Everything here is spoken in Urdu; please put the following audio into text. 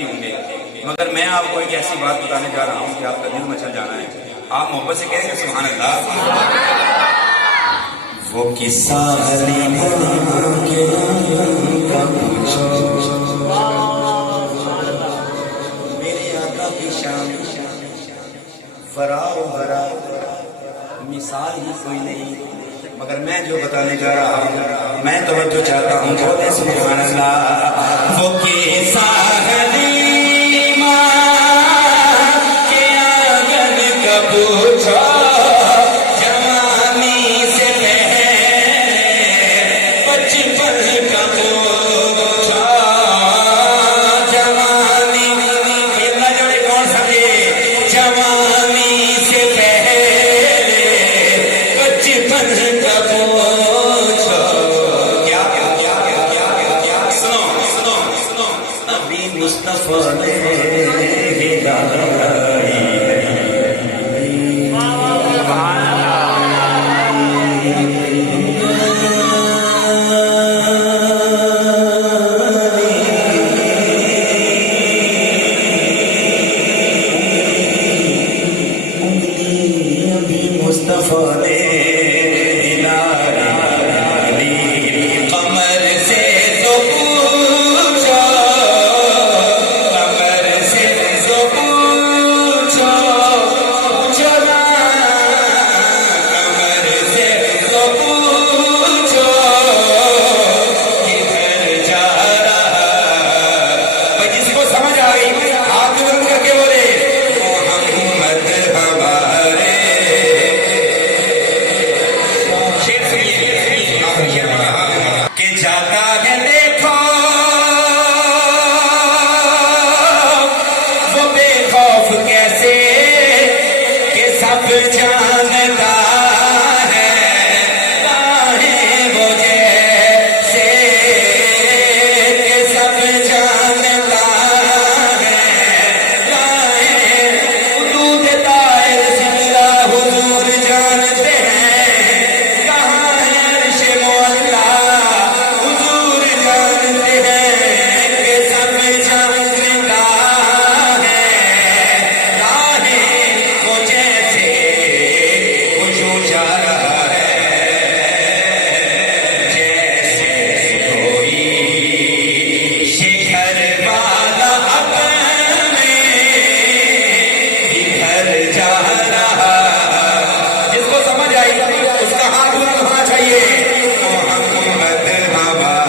دیکھتی ہوں گے، مگر میں آپ کو ایک ایسی بات بتانے جا رہا ہوں کہ آپ کا دل مچل جانا ہے. آپ محبت سے کہیں گے سبحان اللہ. وہ قصہ حلیمہ کے کا پوچھو، میرے آقا کی شان فرا و برا مثال ہی کوئی نہیں. مگر میں جو بتانے جا رہا ہوں میں توجہ چاہتا ہوں، بولے سبحان اللہ. وہ قصہ حلیمہ کے آنگن کا پوچھو، جوانی سے پہلے بچپن کا پوچھو. جوانی اللہ جوڑے کون سمجھے؟ جوانی سے پہلے بچپن کا پوچھو. کیا سنو سنو سنو، نبی مصطفیٰ نے ہدایت مصطفیٰ نے قمر سے تو پوچھو، قمر سے تو پوچھو، قمر سے تو پوچھو کدھر جا رہا. بھائی جس کو سمجھ آ گئی ہاتھ بلند کر کے بولے محمد ہمارے. کہ جاتا ہے دیکھو وہ بے خوف کیسے، کہ سب جانتا ہے راہیں وہ جیسے، کہ سب جانتا ہے راہیں. حدود طائر زندہ حضور جانتے ہیں، کہاں ہے عرش معلا حضور جانتے ہیں، کہ سب جانتا ہے راہیں وہ جیسے جو جا رہا ہے. جیسے کوئی شکھر والا اپنے گھر جا رہا. جس کو سمجھ آئی اس کا ہاتھ بلند ہونا چاہیے. محمد ہمارے